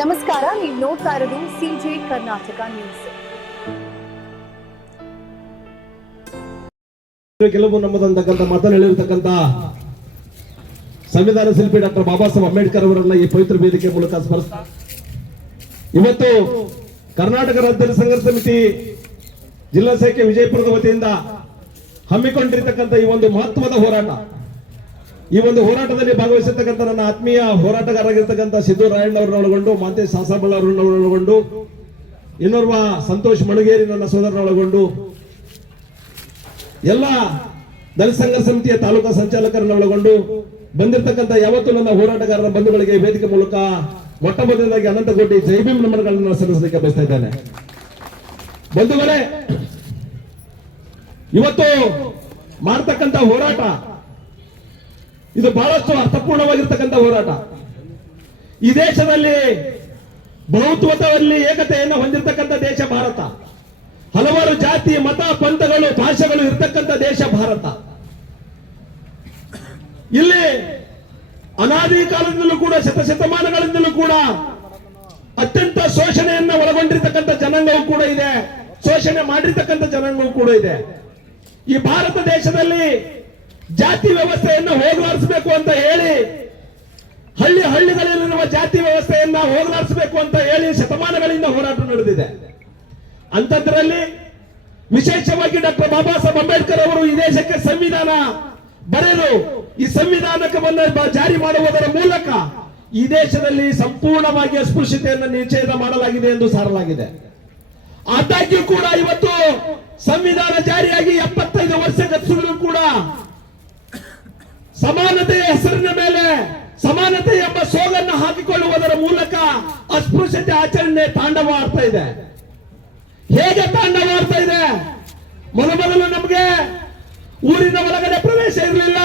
ನಮಸ್ಕಾರ, ನೀವು ನೋಡ್ತಾ ಇರೋದು ಸಿಜೆ ಕರ್ನಾಟಕ ನ್ಯೂಸ್. ಕೆಲವು ನಮ್ಮದಂತಕ್ಕಂಥ ಮಾತನ್ನು ಹೇಳಿರ್ತಕ್ಕಂಥ ಸಂವಿಧಾನ ಶಿಲ್ಪಿ ಡಾಕ್ಟರ್ ಬಾಬಾ ಸಾಹೇಬ್ ಅಂಬೇಡ್ಕರ್ ಅವರನ್ನ ಈ ಪವಿತ್ರ ವೇದಿಕೆ ಮೂಲಕ ಸ್ಮರಿಸ್ತಾ ಇವತ್ತು ಕರ್ನಾಟಕ ರಾಜ್ಯ ಸಂಘರ್ಷ ಸಮಿತಿ ಜಿಲ್ಲಾ ಶಾಖೆ ವಿಜಯಪುರದ ವತಿಯಿಂದ ಹಮ್ಮಿಕೊಂಡಿರ್ತಕ್ಕಂಥ ಈ ಒಂದು ಮಹತ್ವದ ಹೋರಾಟ, ಈ ಒಂದು ಹೋರಾಟದಲ್ಲಿ ಭಾಗವಹಿಸಿರ್ತಕ್ಕಂಥ ನನ್ನ ಆತ್ಮೀಯ ಹೋರಾಟಗಾರರಾಗಿರ್ತಕ್ಕಂಥ ಸಿದ್ದು ರಾಯಣ್ಣವ್ರನ್ನ ಒಳಗೊಂಡು, ಮಾಂತೇಶ್ ಸಾಸಾಬಳ್ಳ ಅವರನ್ನ ಒಳಗೊಂಡು, ಇನ್ನೋರ್ವ ಸಂತೋಷ್ ಮಣಗೇರಿ ನನ್ನ ಸೋದರನ ಒಳಗೊಂಡು, ಎಲ್ಲ ದಲಿತ ಸಂಘರ್ಷ ಸಮಿತಿಯ ತಾಲೂಕಾ ಸಂಚಾಲಕರನ್ನ ಒಳಗೊಂಡು ಬಂದಿರತಕ್ಕಂಥ ಯಾವತ್ತು ನನ್ನ ಹೋರಾಟಗಾರರ ಬಂಧುಗಳಿಗೆ ವೇದಿಕೆ ಮೂಲಕ ಮೊಟ್ಟ ಮೊದಲನೇದಾಗಿ ಅನಂತ ಕೋಟಿ ಜೈ ಭೀಮ್ ನಮನಗಳನ್ನು ಸಲ್ಲಿಸಲಿಕ್ಕೆ ಬಯಸ್ತಾ ಇದ್ದೇನೆ. ಬಂಧುಗಳೇ, ಇವತ್ತು ಮಾಡ್ತಕ್ಕಂಥ ಹೋರಾಟ ಇದು ಬಹಳಷ್ಟು ಅರ್ಥಪೂರ್ಣವಾಗಿರ್ತಕ್ಕಂಥ ಹೋರಾಟ. ಈ ದೇಶದಲ್ಲಿ ಬಹುತ್ವದಲ್ಲಿ ಏಕತೆಯನ್ನು ಹೊಂದಿರತಕ್ಕಂಥ ದೇಶ ಭಾರತ. ಹಲವಾರು ಜಾತಿ, ಮತ, ಪಂಥಗಳು, ಭಾಷೆಗಳು ಇರತಕ್ಕಂಥ ದೇಶ ಭಾರತ. ಇಲ್ಲಿ ಅನಾದಿ ಕಾಲದಿಂದಲೂ ಕೂಡ, ಶತಶತಮಾನಗಳಿಂದಲೂ ಕೂಡ ಅತ್ಯಂತ ಶೋಷಣೆಯನ್ನ ಒಳಗೊಂಡಿರ್ತಕ್ಕಂಥ ಜನಾಂಗವೂ ಕೂಡ ಇದೆ, ಶೋಷಣೆ ಮಾಡಿರ್ತಕ್ಕಂಥ ಜನಾಂಗವೂ ಕೂಡ ಇದೆ. ಈ ಭಾರತ ದೇಶದಲ್ಲಿ ಜಾತಿ ವ್ಯವಸ್ಥೆಯನ್ನು ಹೋಗಲಾಡಿಸಬೇಕು ಅಂತ ಹೇಳಿ, ಹಳ್ಳಿಗಳಲ್ಲಿರುವ ಜಾತಿ ವ್ಯವಸ್ಥೆಯನ್ನ ಹೋಗಲಾಡಿಸಬೇಕು ಅಂತ ಹೇಳಿ ಶತಮಾನಗಳಿಂದ ಹೋರಾಟ ನಡೆದಿದೆ. ಅಂತದ್ರಲ್ಲಿ ವಿಶೇಷವಾಗಿ ಡಾಕ್ಟರ್ ಬಾಬಾ ಸಾಹೇಬ್ ಅಂಬೇಡ್ಕರ್ ಅವರು ಈ ದೇಶಕ್ಕೆ ಸಂವಿಧಾನ ಬರೆದು ಈ ಸಂವಿಧಾನಕ್ಕೆ ಜಾರಿ ಮಾಡುವುದರ ಮೂಲಕ ಈ ದೇಶದಲ್ಲಿ ಸಂಪೂರ್ಣವಾಗಿ ಅಸ್ಪೃಶ್ಯತೆಯನ್ನು ನಿಷೇಧ ಮಾಡಲಾಗಿದೆ ಎಂದು ಸಾರಲಾಗಿದೆ. ಆದಾಗ್ಯೂ ಕೂಡ ಇವತ್ತು ಸಂವಿಧಾನ ಜಾರಿಯಾಗಿ 75 ವರ್ಷ ಗತಿಸಿದ್ರು ಕೂಡ ಸಮಾನತೆಯ ಹೆಸರಿನ ಮೇಲೆ ಸಮಾನತೆ ಎಂಬ ಸೋಗನ್ನು ಹಾಕಿಕೊಳ್ಳುವುದರ ಮೂಲಕ ಅಸ್ಪೃಶ್ಯತೆ ಆಚರಣೆ ತಾಂಡವಾಡ್ತಾ ಇದೆ. ಹೇಗೆ ತಾಂಡವಾಡ್ತಾ ಇದೆ? ಮೊದಲು ನಮಗೆ ಊರಿನ ಒಳಗಡೆ ಪ್ರವೇಶ ಇರಲಿಲ್ಲ,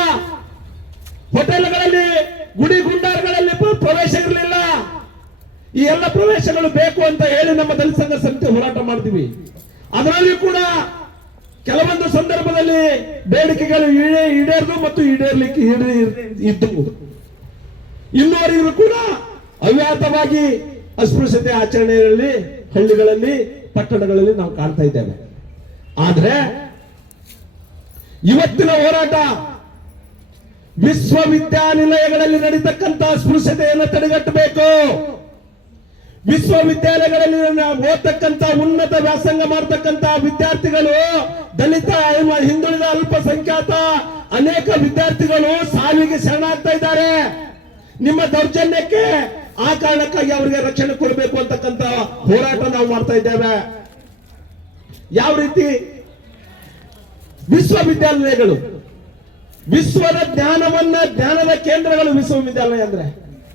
ಹೋಟೆಲ್ಗಳಲ್ಲಿ, ಗುಡಿ ಗುಂಡಾರಗಳಲ್ಲಿ ಪ್ರವೇಶ ಇರಲಿಲ್ಲ. ಈ ಎಲ್ಲ ಪ್ರವೇಶಗಳು ಬೇಕು ಅಂತ ಹೇಳಿ ನಮ್ಮ ದಲಿತ ಸಂಘ ಸಮಿತಿ ಹೋರಾಟ ಮಾಡ್ತೀವಿ. ಅದರಲ್ಲಿ ಕೂಡ ಕೆಲವೊಂದು ಸಂದರ್ಭದಲ್ಲಿ ಬೇಡಿಕೆಗಳು ಈಡೇರದು ಮತ್ತು ಈಡೇರ್ಲಿಕ್ಕೆ ಇದ್ದವು. ಇನ್ನುವರೆಗೂ ಕೂಡ ಅವ್ಯಾತವಾಗಿ ಅಸ್ಪೃಶ್ಯತೆ ಆಚರಣೆಯಲ್ಲಿ ಹಳ್ಳಿಗಳಲ್ಲಿ, ಪಟ್ಟಣಗಳಲ್ಲಿ ನಾವು ಕಾಣ್ತಾ ಇದ್ದೇವೆ. ಆದ್ರೆ ಇವತ್ತಿನ ಹೋರಾಟ ವಿಶ್ವವಿದ್ಯಾನಿಲಯಗಳಲ್ಲಿ ನಡೀತಕ್ಕಂಥ ಅಸ್ಪೃಶ್ಯತೆಯನ್ನು ತಡೆಗಟ್ಟಬೇಕು. ವಿಶ್ವವಿದ್ಯಾಲಯಗಳಲ್ಲಿ ಓದ್ತಕ್ಕಂಥ ಉನ್ನತ ವ್ಯಾಸಂಗ ಮಾಡತಕ್ಕಂಥ ವಿದ್ಯಾರ್ಥಿಗಳು, ದಲಿತ, ಹಿಂದುಳಿದ, ಅಲ್ಪಸಂಖ್ಯಾತ ಅನೇಕ ವಿದ್ಯಾರ್ಥಿಗಳು ಸಾವಿಗೆ ಶರಣಾಗ್ತಾ ಇದ್ದಾರೆ. ನಿಮ್ಮ ದೌರ್ಜನ್ಯಕ್ಕೆ ಆ ಕಾರಣಕ್ಕಾಗಿ ಅವರಿಗೆ ರಕ್ಷಣೆ ಕೊಡಬೇಕು ಅಂತಕ್ಕಂಥ ಹೋರಾಟ ನಾವು ಮಾಡ್ತಾ ಇದ್ದೇವೆ. ಯಾವ ರೀತಿ? ವಿಶ್ವವಿದ್ಯಾಲಯಗಳು ವಿಶ್ವದ ಜ್ಞಾನದ ಕೇಂದ್ರಗಳು. ವಿಶ್ವವಿದ್ಯಾಲಯ ಅಂದ್ರೆ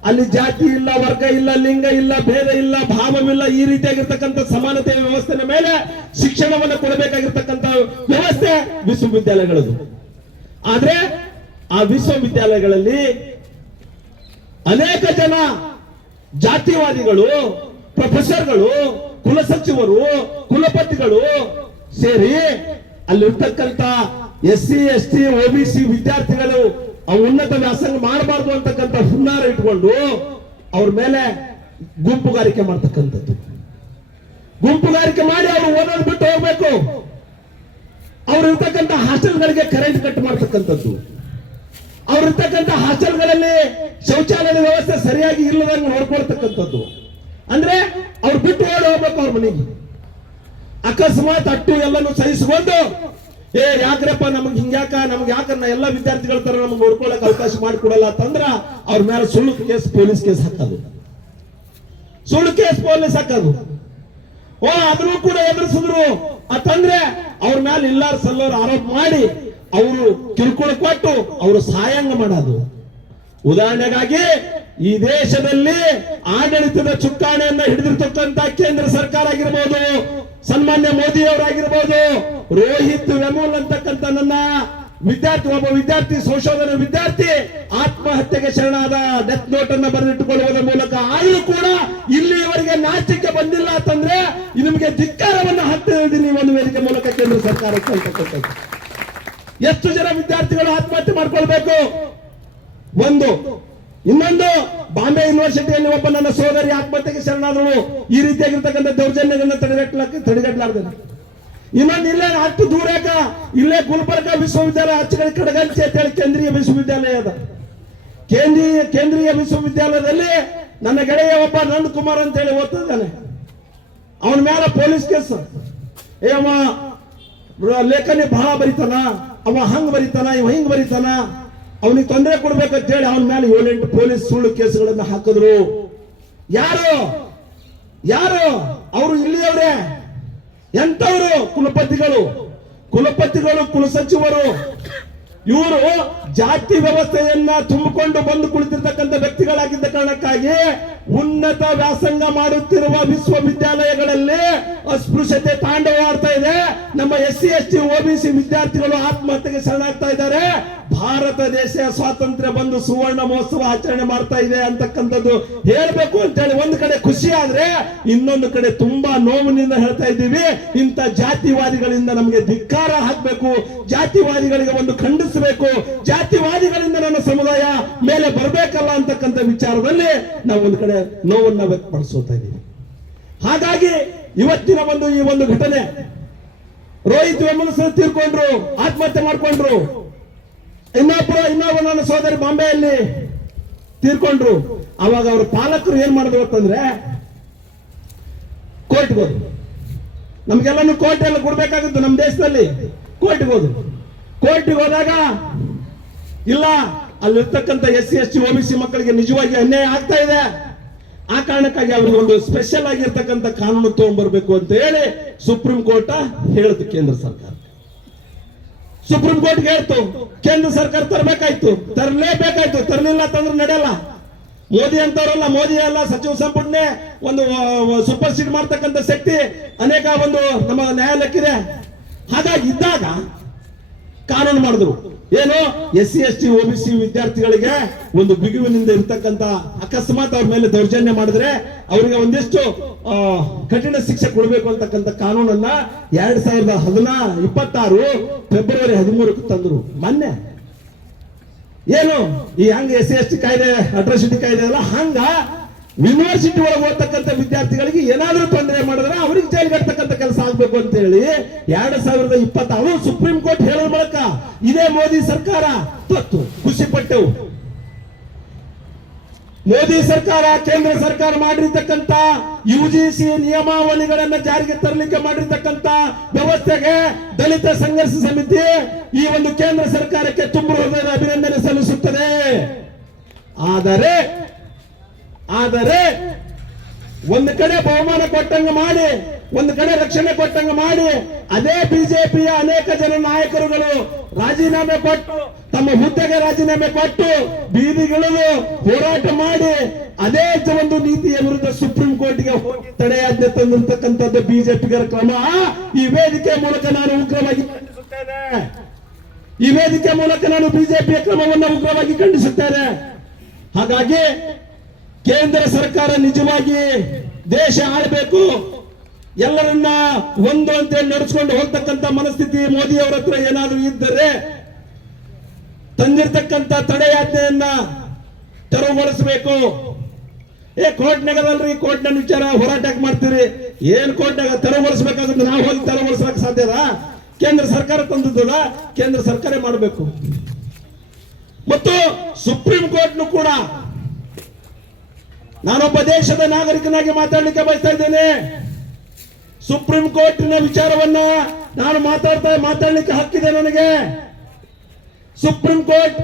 ಅಲ್ಲಿ ಜಾತಿ ಇಲ್ಲ, ವರ್ಗ ಇಲ್ಲ, ಲಿಂಗ ಇಲ್ಲ, ಭೇದ ಇಲ್ಲ, ಭಾವವಿಲ್ಲ. ಈ ರೀತಿಯಾಗಿರ್ತಕ್ಕಂಥ ಸಮಾನತೆಯ ವ್ಯವಸ್ಥೆಯ ಮೇಲೆ ಶಿಕ್ಷಣವನ್ನು ಕೊಡಬೇಕಾಗಿರ್ತಕ್ಕಂಥ ವ್ಯವಸ್ಥೆ ವಿಶ್ವವಿದ್ಯಾಲಯಗಳದು. ಆದ್ರೆ ಆ ವಿಶ್ವವಿದ್ಯಾಲಯಗಳಲ್ಲಿ ಅನೇಕ ಜನ ಜಾತಿವಾದಿಗಳು, ಪ್ರೊಫೆಸರ್ಗಳು, ಕುಲಸಚಿವರು, ಕುಲಪತಿಗಳು ಸೇರಿ ಅಲ್ಲಿರ್ತಕ್ಕಂಥ SC, ST, OBC ವಿದ್ಯಾರ್ಥಿಗಳು ಉನ್ನತ ವ್ಯಾಸಂಗ ಮಾಡಬಾರ್ದು ಅಂತಕ್ಕಂಥ ಹುನ್ನಾರ ಇಟ್ಕೊಂಡು ಅವ್ರ ಮೇಲೆ ಗುಂಪುಗಾರಿಕೆ ಮಾಡ್ತಕ್ಕಂಥದ್ದು. ಗುಂಪುಗಾರಿಕೆ ಮಾಡಿ ಅವರು ಓದೋದು ಬಿಟ್ಟು ಹೋಗ್ಬೇಕು. ಅವ್ರು ಇರ್ತಕ್ಕಂಥ ಹಾಸ್ಟೆಲ್ಗಳಿಗೆ ಕರೆಂಟ್ ಕಟ್ ಮಾಡ್ತಕ್ಕಂಥದ್ದು. ಅವ್ರು ಇರ್ತಕ್ಕಂಥ ಹಾಸ್ಟೆಲ್ಗಳಲ್ಲಿ ಶೌಚಾಲಯದ ವ್ಯವಸ್ಥೆ ಸರಿಯಾಗಿ ಇಲ್ಲದಂಗೆ ನೋಡ್ಕೊಳ್ತಕ್ಕಂಥದ್ದು. ಅಂದ್ರೆ ಅವ್ರು ಬಿಟ್ಟು ಓಡಿ ಹೋಗ್ಬೇಕು ಅವ್ರ ಮನೆಗೆ. ಅಕಸ್ಮಾತ್ ಅಟ್ಟು ಎಲ್ಲನೂ ಸಹಿಸಿಕೊಂಡು, ಯಾಕ್ರಪ್ಪ ನಮ್ಗೆ ಹಿಂಗ್ಯಾಕ, ನಮ್ಗೆ ಯಾಕನ್ನ ಎಲ್ಲ ವಿದ್ಯಾರ್ಥಿಗಳ ತರ ನಮ್ಗೆ ನೋಡ್ಕೊಳ್ಳಕ್ ಅವಕಾಶ ಮಾಡಿಕೊಡಲ್ಲ ಅಂತಂದ್ರ ಅವ್ರ ಮೇಲೆ ಸುಳ್ಳು ಕೇಸ್, ಪೊಲೀಸ್ ಕೇಸ್ ಹಾಕೋದು. ಸುಳ್ಳು ಕೇಸ್, ಪೊಲೀಸ್ ಹಾಕೋದು. ಆದ್ರೂ ಕೂಡ ಎದುರಿಸಿದ್ರು ಅಂತಂದ್ರೆ ಅವ್ರ ಮೇಲೆ ಇಲ್ಲಾರ ಸಲ್ಲೋರು ಆರೋಪ ಮಾಡಿ ಅವರು ಕಿರುಕುಳ ಕೊಟ್ಟು ಅವರು ಸಾಯಂಗ ಮಾಡೋದು. ಉದಾಹರಣೆಗಾಗಿ ಈ ದೇಶದಲ್ಲಿ ಆಡಳಿತದ ಚುಕ್ಕಾಣಿಯನ್ನ ಹಿಡಿದಿರ್ತಕ್ಕಂಥ ಕೇಂದ್ರ ಸರ್ಕಾರ ಆಗಿರ್ಬೋದು, ಸನ್ಮಾನ್ಯ ಮೋದಿ ಅವರಾಗಿರ್ಬೋದು, ರೋಹಿತ್ ವೆಮೂಲ್ ಅಂತಕ್ಕಂಥ ನನ್ನ ಒಬ್ಬ ವಿದ್ಯಾರ್ಥಿ, ಸಂಶೋಧನಾ ವಿದ್ಯಾರ್ಥಿ ಆತ್ಮಹತ್ಯೆಗೆ ಶರಣಾದ, ಡೆತ್ ನೋಟ್ ಅನ್ನ ಬರೆದಿಟ್ಟುಕೊಳ್ಳುವುದರ ಮೂಲಕ. ಆದರೂ ಕೂಡ ಇಲ್ಲಿಯವರೆಗೆ ನಾಚಿಕೆ ಬಂದಿಲ್ಲ ಅಂತಂದ್ರೆ ನಿಮಗೆ ಧಿಕ್ಕಾರವನ್ನು ಹಾಕ್ತಿದ್ದೀನಿ ಒಂದು ವೇದಿಕೆ ಮೂಲಕ ಕೇಂದ್ರ ಸರ್ಕಾರಕ್ಕೆ ಅಂತಕ್ಕಂಥದ್ದು. ಎಷ್ಟು ಜನ ವಿದ್ಯಾರ್ಥಿಗಳು ಆತ್ಮಹತ್ಯೆ ಮಾಡ್ಕೊಳ್ಬೇಕು? ಒಂದು ಇನ್ನೊಂದು, ಬಾಂಬೆ ಯೂನಿವರ್ಸಿಟಿಯಲ್ಲಿ ಒಬ್ಬ ನನ್ನ ಸೋದರಿ ಆತ್ಮಹತ್ಯೆಗೆ ಶರಣಾದಳು ಈ ರೀತಿಯಾಗಿರ್ತಕ್ಕಂಥ ದೌರ್ಜನ್ಯಗಳನ್ನ ತಡೆಗಟ್ಟಲಾರ್ದೆ. ಇನ್ನೊಂದು ಇಲ್ಲೇ ಅಷ್ಟು ದೂರ ಇಲ್ಲೇ ಗುಲ್ಬರ್ಗ ವಿಶ್ವವಿದ್ಯಾಲಯ ಅಚ್ಚಗಡೆ ಕಡಗಂಚಿ ಅಂತ ಹೇಳಿ ಕೇಂದ್ರೀಯ ವಿಶ್ವವಿದ್ಯಾಲಯ ಅದ. ಕೇಂದ್ರೀಯ ವಿಶ್ವವಿದ್ಯಾಲಯದಲ್ಲಿ ನನ್ನ ಗೆಳೆಯ ಒಬ್ಬ ನಂದ್ ಕುಮಾರ್ ಅಂತ ಹೇಳಿ ಓದ್ತಿದ್ದಾನೆ. ಅವನ ಮೇಲೆ ಪೊಲೀಸ್ ಕೇಸ್. ಅವ ಲೇಖನಿ ಬಹಳ ಬರೀತಾನ, ಅವ ಹಂಗ್ ಬರೀತಾನ, ಇವ ಹಿಂಗ್ ಬರೀತಾನ, ಅವನಿಗೆ ತೊಂದರೆ ಕೊಡ್ಬೇಕಂತ ಹೇಳಿ ಅವನ ಮೇಲೆ 7-8 ಪೊಲೀಸ್ ಸುಳ್ಳು ಕೇಸುಗಳನ್ನ ಹಾಕಿದ್ರು. ಯಾರು ಅವರು ಇಲ್ಲಿಯವರೇ. ಎಂತವರು? ಕುಲಪತಿಗಳು, ಕುಲಸಚಿವರು. ಇವರು ಜಾತಿ ವ್ಯವಸ್ಥೆಯನ್ನ ತುಂಬಿಕೊಂಡು ಬಂದು ಕುಳಿತಿರ್ತಕ್ಕಂಥ ವ್ಯಕ್ತಿಗಳಾಗಿದ್ದ ಕಾರಣಕ್ಕಾಗಿ ಉನ್ನತ ವ್ಯಾಸಂಗ ಮಾಡುತ್ತಿರುವ ವಿಶ್ವವಿದ್ಯಾಲಯಗಳಲ್ಲಿ ಅಸ್ಪೃಶ್ಯತೆ ತಾಂಡವವಾಡ್ತಾ ಇದೆ. ನಮ್ಮ SC ST OBC ವಿದ್ಯಾರ್ಥಿಗಳು ಆತ್ಮಹತ್ಯೆಗೆ ಶರಣಾಗ್ತಾ ಇದ್ದಾರೆ. ಭಾರತ ದೇಶ ಸ್ವಾತಂತ್ರ್ಯ ಬಂದು ಸುವರ್ಣ ಮಹೋತ್ಸವ ಆಚರಣೆ ಮಾಡ್ತಾ ಇದೆ ಅಂತಕ್ಕಂಥದ್ದು ಹೇಳ್ಬೇಕು ಅಂತ ಹೇಳಿ ಒಂದು ಕಡೆ ಖುಷಿ ಆದ್ರೆ, ಇನ್ನೊಂದು ಕಡೆ ತುಂಬಾ ನೋವಿನಿಂದ ಹೇಳ್ತಾ ಇದ್ದೀವಿ. ಇಂಥ ಜಾತಿವಾದಿಗಳಿಂದ ನಮಗೆ ಧಿಕ್ಕಾರ ಹಾಕಬೇಕು, ಜಾತಿವಾದಿಗಳಿಗೆ ಒಂದು ಖಂಡಿಸಬೇಕು, ಜಾತಿವಾದಿಗಳಿಂದ ನನ್ನ ಸಮುದಾಯ ಮೇಲೆ ಬರಬೇಕಲ್ಲ ಅಂತಕ್ಕಂಥ ವಿಚಾರದಲ್ಲಿ ನಾವು ಒಂದು ಕಡೆ ನೋವನ್ನ ವ್ಯಕ್ತಪಡಿಸ್ತಾ ಇದ್ದೀವಿ. ಹಾಗಾಗಿ ಇವತ್ತಿನ ಈ ಒಂದು ಘಟನೆ, ರೋಹಿತ್ ವೆಮಲ್ಸ್ ತೀರ್ಕೊಂಡ್ರು, ಆತ್ಮಹತ್ಯೆ ಮಾಡ್ಕೊಂಡ್ರು. ಇನ್ನೊಬ್ಬ ನನ್ನ ಸೋದರಿ ಬಾಂಬೆಯಲ್ಲಿ ತೀರ್ಕೊಂಡ್ರು. ಅವಾಗ ಅವ್ರ ಪಾಲಕರು ಏನ್ ಮಾಡಿದ್ರು ಅಂತಂದ್ರೆ, ಕೋರ್ಟ್ಗೆ ಹೋದ್ರು. ನಮ್ಗೆಲ್ಲೂ ಕೋರ್ಟ್ ಎಲ್ಲ ಕೊಡ್ಬೇಕಾಗಿತ್ತು ನಮ್ಮ ದೇಶದಲ್ಲಿ. ಕೋರ್ಟ್ಗೆ ಹೋದಾಗ ಇಲ್ಲ, ಅಲ್ಲಿರ್ತಕ್ಕಂಥ SC ST OBC ಮಕ್ಕಳಿಗೆ ನಿಜವಾಗಿ ಅನ್ಯಾಯ ಆಗ್ತಾ ಇದೆ, ಆ ಕಾರಣಕ್ಕಾಗಿ ಅವ್ರಿಗೆ ಒಂದು ಸ್ಪೆಷಲ್ ಆಗಿರ್ತಕ್ಕಂಥ ಕಾನೂನು ತಗೊಂಡ್ಬರ್ಬೇಕು ಅಂತ ಹೇಳಿ ಸುಪ್ರೀಂ ಕೋರ್ಟ್ ಹೇಳಿತು. ಕೇಂದ್ರ ಸರ್ಕಾರ ಸುಪ್ರೀಂ ಕೋರ್ಟ್ಗೆ ಹೇಳ್ತು, ಕೇಂದ್ರ ಸರ್ಕಾರ ತರಲೇಬೇಕಾಯ್ತು. ತರಲಿಲ್ಲ ಅಂತಂದ್ರೆ ನಡೆಯಲ್ಲ. ಮೋದಿ ಅಂತವರಲ್ಲ, ಮೋದಿ ಅಲ್ಲ, ಸಚಿವ ಸಂಪುಟನೆ ಒಂದು ಸೂಪರ್ ಸೀಡ್ ಮಾಡ್ತಕ್ಕಂಥ ಶಕ್ತಿ ಅನೇಕ ಒಂದು ನಮ್ಮ ನ್ಯಾಯಾಲಯಕ್ಕಿದೆ. ಹಾಗಾಗಿ ಇದ್ದಾಗ ಕಾನೂನು ಮಾಡಿದ್ರು. ಏನು? SC ST OBC ವಿದ್ಯಾರ್ಥಿಗಳಿಗೆ ಒಂದು ಬಿಗುವಿನಿಂದ ಇರ್ತಕ್ಕಂಥ, ಅಕಸ್ಮಾತ್ ಅವ್ರ ಮೇಲೆ ದೌರ್ಜನ್ಯ ಮಾಡಿದ್ರೆ ಅವರಿಗೆ ಒಂದಿಷ್ಟು ಕಠಿಣ ಶಿಕ್ಷೆ ಕೊಡಬೇಕು ಅಂತಕ್ಕಂಥ ಕಾನೂನನ್ನ 2026 ಫೆಬ್ರವರಿ 13 ತಂದ್ರು. ಮೊನ್ನೆ ಏನು ಈ ಹಂಗ SC ST ಕಾಯ್ದೆ, ಅಟ್ರಾಸಿಟಿ ಕಾಯ್ದೆ ಅಲ್ಲ, ಹಂಗ ಯೂನಿವರ್ಸಿಟಿ ಒಳಗೆ ಓದ್ತಕ್ಕಂಥ ವಿದ್ಯಾರ್ಥಿಗಳಿಗೆ ಏನಾದ್ರೂ ತೊಂದರೆ ಮಾಡಿದ್ರೆ ಅವ್ರಿಗೆ ಜೈಲಿಗೆ ಕಟ್ಟತಕ್ಕಂಥ ಕೆಲಸ ಆಗ್ಬೇಕು ಅಂತ ಹೇಳಿ 2026 ಸುಪ್ರೀಂ ಕೋರ್ಟ್ ಹೇಳೋ ಮೂಲಕ ಇದೇ ಮೋದಿ ಸರ್ಕಾರ ಖುಷಿ ಪಟ್ಟೆವು. ಮೋದಿ ಸರ್ಕಾರ, ಕೇಂದ್ರ ಸರ್ಕಾರ ಮಾಡಿರ್ತಕ್ಕಂಥ UGC ನಿಯಮಾವಳಿಗಳನ್ನ ಜಾರಿಗೆ ತರಲಿಕ್ಕೆ ಮಾಡಿರ್ತಕ್ಕಂಥ ವ್ಯವಸ್ಥೆಗೆ ದಲಿತ ಸಂಘರ್ಷ ಸಮಿತಿ ಈ ಒಂದು ಕೇಂದ್ರ ಸರ್ಕಾರಕ್ಕೆ ತುಂಬ ಹೃದಯದ ಅಭಿನಂದನೆ ಸಲ್ಲಿಸುತ್ತದೆ. ಆದರೆ ಒಂದು ಕಡೆ ಬಹುಮಾನ ಕೊಟ್ಟಂಗ ಮಾಡಿ, ಒಂದು ಕಡೆ ರಕ್ಷಣೆ ಕೊಟ್ಟಂಗ ಮಾಡಿ, ಅದೇ ಬಿಜೆಪಿಯ ಅನೇಕ ಜನ ನಾಯಕರುಗಳು ರಾಜೀನಾಮೆ ಕೊಟ್ಟು, ತಮ್ಮ ಹುದ್ದೆಗೆ ರಾಜೀನಾಮೆ ಕೊಟ್ಟು ಬೀದಿಗಿಳಿದು ಹೋರಾಟ ಮಾಡಿ ಅದೇ ಒಂದು ನೀತಿಯ ವಿರುದ್ಧ ಸುಪ್ರೀಂ ಕೋರ್ಟ್ಗೆ ಹೋಗಿ ತಡೆಯಾಜ್ಞೆ ತಂದಿರ್ತಕ್ಕಂಥದ್ದು ಬಿಜೆಪಿಗರ ಕ್ರಮ. ಈ ವೇದಿಕೆ ಮೂಲಕ ನಾನು ಉಗ್ರವಾಗಿ ಖಂಡಿಸುತ್ತೇನೆ. ಈ ವೇದಿಕೆ ಮೂಲಕ ನಾನು ಬಿಜೆಪಿಯ ಕ್ರಮವನ್ನು ಉಗ್ರವಾಗಿ ಖಂಡಿಸುತ್ತೇನೆ. ಹಾಗಾಗಿ ಕೇಂದ್ರ ಸರ್ಕಾರ ನಿಜವಾಗಿ ದೇಶ ಆಳಬೇಕು, ಎಲ್ಲರನ್ನ ಒಂದು ಅಂತೇಳಿ ನಡೆಸ್ಕೊಂಡು ಹೋಗ್ತಕ್ಕಂಥ ಮನಸ್ಥಿತಿ ಮೋದಿ ಅವರ ಹತ್ರ ಏನಾದ್ರೂ ಇದ್ದರೆ ತಂದಿರ್ತಕ್ಕಂಥ ತಡೆಯಾಜ್ಞೆಯನ್ನ ತೆರವುಗೊಳಿಸಬೇಕು. ಕೋರ್ಟ್ನಾಗದಲ್ರಿ, ಕೋರ್ಟ್ನ ವಿಚಾರ ಹೋರಾಟ ಮಾಡ್ತೀರಿ, ಏನ್ ಕೋರ್ಟ್ನಾಗ ತೆರವುಗೊಳಿಸಬೇಕಾಗುತ್ತೆ? ನಾವು ಹೋಗಿ ತೆರವುಗೊಳಿಸಕ್ಕೆ ಸಾಧ್ಯದ? ಕೇಂದ್ರ ಸರ್ಕಾರ ತಂದದ, ಕೇಂದ್ರ ಸರ್ಕಾರ ಮಾಡಬೇಕು. ಮತ್ತು ಸುಪ್ರೀಂ ಕೋರ್ಟ್ನು ಕೂಡ ನಾನೊಬ್ಬ ದೇಶದ ನಾಗರಿಕನಾಗಿ ಮಾತಾಡಲಿಕ್ಕೆ ಬಯಸ್ತಾ ಇದ್ದೇನೆ. ಸುಪ್ರೀಂ ಕೋರ್ಟಿನ ವಿಚಾರವನ್ನ ನಾನು ಮಾತಾಡಲಿಕ್ಕೆ ಹಕ್ಕಿದೆ ನನಗೆ. ಸುಪ್ರೀಂ ಕೋರ್ಟ್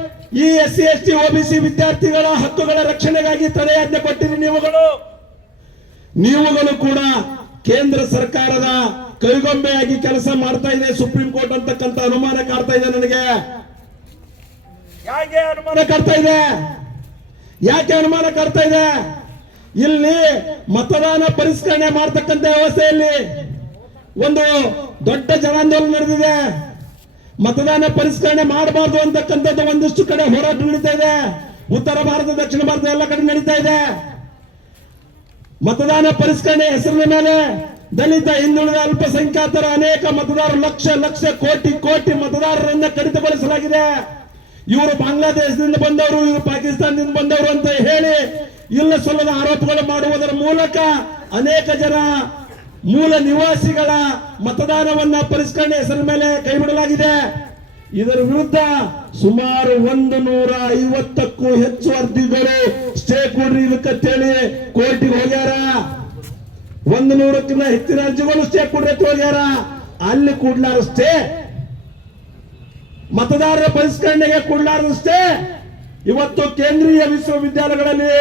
ಈ SC ST OBC ವಿದ್ಯಾರ್ಥಿಗಳ ಹಕ್ಕುಗಳ ರಕ್ಷಣೆಗಾಗಿ ತಡೆಯಾಜ್ಞೆ ಕೊಟ್ಟಿರಿ. ನೀವುಗಳು ಕೂಡ ಕೇಂದ್ರ ಸರ್ಕಾರದ ಕೈಗೊಂಬೆಯಾಗಿ ಕೆಲಸ ಮಾಡ್ತಾ ಇದೆ ಸುಪ್ರೀಂ ಕೋರ್ಟ್ ಅಂತಕ್ಕಂಥ ಅನುಮಾನ ಕಾಡ್ತಾ ಇದೆ ನನಗೆ. ಯಾಕೆ ಅನುಮಾನ ಕಾಡ್ತಾ ಇದೆ? ಇಲ್ಲಿ ಮತದಾನ ಪರಿಷ್ಕರಣೆ ಮಾಡತಕ್ಕಂಥ ವ್ಯವಸ್ಥೆಯಲ್ಲಿ ಒಂದು ದೊಡ್ಡ ಜನಾಂದೋಲನ ನಡೆದಿದೆ. ಮತದಾನ ಪರಿಷ್ಕರಣೆ ಮಾಡಬಾರ್ದು ಅಂತಕ್ಕಂಥದ್ದು ಒಂದಿಷ್ಟು ಕಡೆ ಹೋರಾಟ ನಡೀತಾ ಇದೆ. ಉತ್ತರ ಭಾರತ, ದಕ್ಷಿಣ ಭಾರತ ಎಲ್ಲ ಕಡೆ ನಡೀತಾ ಇದೆ. ಮತದಾನ ಪರಿಷ್ಕರಣೆ ಹೆಸರಿನ ಮೇಲೆ ದಲಿತ, ಹಿಂದುಳಿದ, ಅಲ್ಪಸಂಖ್ಯಾತರ ಅನೇಕ ಮತದಾರರು, ಲಕ್ಷ ಕೋಟಿ ಮತದಾರರನ್ನ ಕಡಿತಗೊಳಿಸಲಾಗಿದೆ. ಇವರು ಬಾಂಗ್ಲಾದೇಶದಿಂದ ಬಂದವರು, ಇವರು ಪಾಕಿಸ್ತಾನದಿಂದ ಬಂದವರು ಅಂತ ಹೇಳಿ ಇಲ್ಲ ಸಲ್ಲದ ಆರೋಪಗಳು ಮಾಡುವುದರ ಮೂಲಕ ಅನೇಕ ಜನ ಮೂಲ ನಿವಾಸಿಗಳ ಮತದಾನವನ್ನ ಪರಿಷ್ಕರಣೆ ಹೆಸರ ಮೇಲೆ ಕೈಬಿಡಲಾಗಿದೆ. ಇದರ ವಿರುದ್ಧ ಸುಮಾರು 150ಕ್ಕೂ ಹೆಚ್ಚು ಅರ್ಜಿಗಳು ಸ್ಟೇ ಕೊಡ್ರಿ ಇದಕ್ಕಂತೇಳಿ ಕೋರ್ಟಿಗೆ ಹೋಗ್ಯಾರ. 100ಕ್ಕಿಂತ ಹೆಚ್ಚಿನ ಅರ್ಜಿಗಳು ಸ್ಟೇ ಕೊಡ್ರಿ ಅಂತ ಹೋಗ್ಯಾರ. ಅಲ್ಲಿ ಕೂಡ್ಲಾರಷ್ಟೇ, ಮತದಾರರ ಪರಿಷ್ಕರಣೆಗೆ ಕೂಡ್ಲಾರದಷ್ಟೇ ಇವತ್ತು ಕೇಂದ್ರೀಯ ವಿಶ್ವವಿದ್ಯಾಲಯಗಳಲ್ಲಿ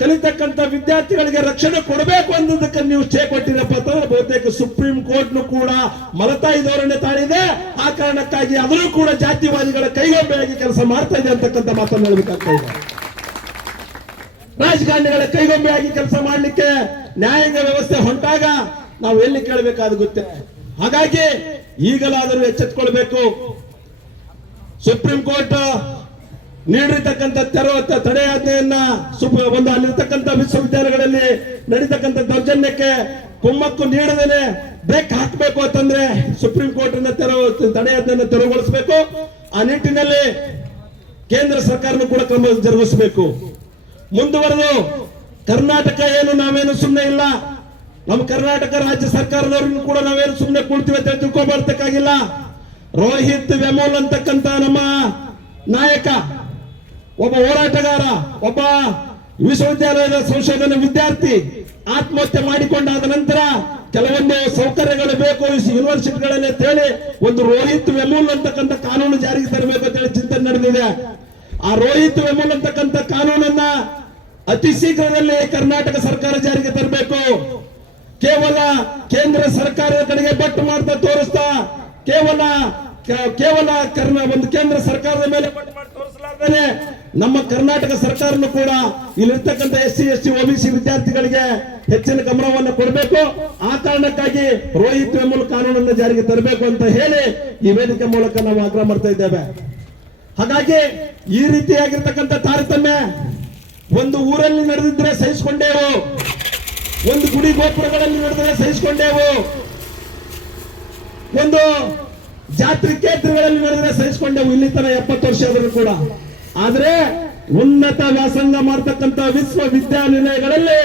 ಕಲಿತಕ್ಕಂಥ ವಿದ್ಯಾರ್ಥಿಗಳಿಗೆ ರಕ್ಷಣೆ ಕೊಡಬೇಕು ಅನ್ನೋದಕ್ಕೆ ನೀವು ಸ್ಟೇ ಕೊಟ್ಟಿರಪ್ಪ ಅಂತಂದ್ರೆ ಬಹುತೇಕ ಸುಪ್ರೀಂ ಕೋರ್ಟ್ನು ಕೂಡ ಮಲತಾಯಿ ಧೋರಣೆ ತಾಳಿದೆ. ಆ ಕಾರಣಕ್ಕಾಗಿ ಅದನ್ನು ಕೂಡ ಜಾತಿವಾದಿಗಳ ಕೈಗೊಂಬೆಯಾಗಿ ಕೆಲಸ ಮಾಡ್ತಾ ಇದೆ ಅಂತಕ್ಕಂಥ ಮಾತನ್ನು ಹೇಳಬೇಕಾಗ್ತಾ ಇದೆ. ರಾಜಕಾರಣಿಗಳ ಕೈಗೊಂಬೆಯಾಗಿ ಕೆಲಸ ಮಾಡಲಿಕ್ಕೆ ನ್ಯಾಯಾಂಗ ವ್ಯವಸ್ಥೆ ಹೊಂಟಾಗ ನಾವು ಎಲ್ಲಿ ಕೇಳಬೇಕಾದ ಗೊತ್ತೇ. ಹಾಗಾಗಿ ಈಗಲಾದರೂ ಎಚ್ಚೆತ್ತುಕೊಳ್ಬೇಕು. ಸುಪ್ರೀಂ ಕೋರ್ಟ್ ನೀಡಿರ್ತಕ್ಕಂಥ ತಡೆಯಾಜ್ಞೆಯನ್ನ ಒಂದು ಅಲ್ಲಿರ್ತಕ್ಕಂಥ ವಿಶ್ವವಿದ್ಯಾಲಯಗಳಲ್ಲಿ ನಡೀತಕ್ಕಂಥ ದೌರ್ಜನ್ಯಕ್ಕೆ ಕುಮ್ಮಕ್ಕು ನೀಡದೇನೆ ಬ್ರೇಕ್ ಹಾಕಬೇಕು ಅಂತಂದ್ರೆ ಸುಪ್ರೀಂ ಕೋರ್ಟ್ ತಡೆಯಾಜ್ಞೆಯನ್ನು ತೆರವುಗೊಳಿಸಬೇಕು. ಆ ನಿಟ್ಟಿನಲ್ಲಿ ಕೇಂದ್ರ ಸರ್ಕಾರನೂ ಕೂಡ ಕ್ರಮ ಜರುಗಿಸಬೇಕು. ಮುಂದುವರೆದು ಕರ್ನಾಟಕ ಏನು ನಾವೇನು ಸುಮ್ಮನೆ ಇಲ್ಲ, ನಮ್ಮ ಕರ್ನಾಟಕ ರಾಜ್ಯ ಸರ್ಕಾರದವ್ರನ್ನು ಕೂಡ ನಾವೇನು ಸುಮ್ಮನೆ ಕೂಡ್ತೀವಿ ಅಂತ ತಿಳ್ಕೊಬರ್ತಕ್ಕಾಗಿಲ್ಲ. ರೋಹಿತ್ ವೆಮೋಲ್ ಅಂತಕ್ಕಂಥ ನಮ್ಮ ನಾಯಕ, ಒಬ್ಬ ಹೋರಾಟಗಾರ, ಒಬ್ಬ ವಿಶ್ವವಿದ್ಯಾಲಯದ ಸಂಶೋಧನಾ ವಿದ್ಯಾರ್ಥಿ ಆತ್ಮಹತ್ಯೆ ಮಾಡಿಕೊಂಡಾದ ನಂತರ ಕೆಲವೊಂದು ಸೌಕರ್ಯಗಳು ಬೇಕು ಯೂನಿವರ್ಸಿಟಿಗಳಲ್ಲಿ ಅಂತ ಹೇಳಿ ಒಂದು ರೋಹಿತ್ ವೆಮೋಲ್ ಅಂತಕ್ಕಂಥ ಕಾನೂನು ಜಾರಿಗೆ ತರಬೇಕು ಅಂತ ಹೇಳಿ ಚಿಂತನೆ ನಡೆದಿದೆ. ಆ ರೋಹಿತ್ ವೆಮೋಲ್ ಅಂತಕ್ಕಂಥ ಕಾನೂನನ್ನ ಅತಿ ಶೀಘ್ರದಲ್ಲಿ ಕರ್ನಾಟಕ ಸರ್ಕಾರ ಜಾರಿಗೆ ತರಬೇಕು. ಕೇವಲ ಕೇಂದ್ರ ಸರ್ಕಾರದ ಕಡೆಗೆ ಬಟ್ಟು ಮಾಡ್ತಾ ತೋರಿಸ್ತಾ ಕೇವಲ ಒಂದು ಕೇಂದ್ರ ಸರ್ಕಾರದ ಮೇಲೆ ಬಟ್ಟು ಮಾಡಿ ತೋರಿಸಲಾರ್ದೇನೆ ನಮ್ಮ ಕರ್ನಾಟಕ ಸರ್ಕಾರನು ಕೂಡ ಇಲ್ಲಿರ್ತಕ್ಕಂಥ SC ST OBC ವಿದ್ಯಾರ್ಥಿಗಳಿಗೆ ಹೆಚ್ಚಿನ ಗಮನವನ್ನು ಕೊಡಬೇಕು. ಆ ಕಾರಣಕ್ಕಾಗಿ ರೋಹಿತ್ ವೆಮೋಲ್ ಕಾನೂನನ್ನು ಜಾರಿಗೆ ತರಬೇಕು ಅಂತ ಹೇಳಿ ಈ ವೇದಿಕೆ ಮೂಲಕ ನಾವು ಆಗ್ರಹ ಮಾಡ್ತಾ ಇದ್ದೇವೆ. ಹಾಗಾಗಿ ಈ ರೀತಿಯಾಗಿರ್ತಕ್ಕಂಥ ತಾರತಮ್ಯ ಒಂದು ಊರಲ್ಲಿ ನಡೆದಿದ್ರೆ ಸಹಿಸಿಕೊಂಡೇವು, ಒಂದು ಗುಡಿ ಗೋಪುರಗಳಲ್ಲಿ ನಡೆದರೆ ಸಹಿಸಿಕೊಂಡೇವು, ಒಂದು ಜಾತ್ರೆ ಕೇಂದ್ರಗಳಲ್ಲಿ ನಡೆದರೆ ಸಹಿಸಿಕೊಂಡೇವು ಇಲ್ಲಿ ತನ 70 ವರ್ಷ ಆದರೂ ಕೂಡ. ಆದ್ರೆ ಉನ್ನತ ವ್ಯಾಸಂಗ ಮಾಡ್ತಕ್ಕಂಥ ವಿಶ್ವವಿದ್ಯಾನಿಲಯಗಳಲ್ಲಿ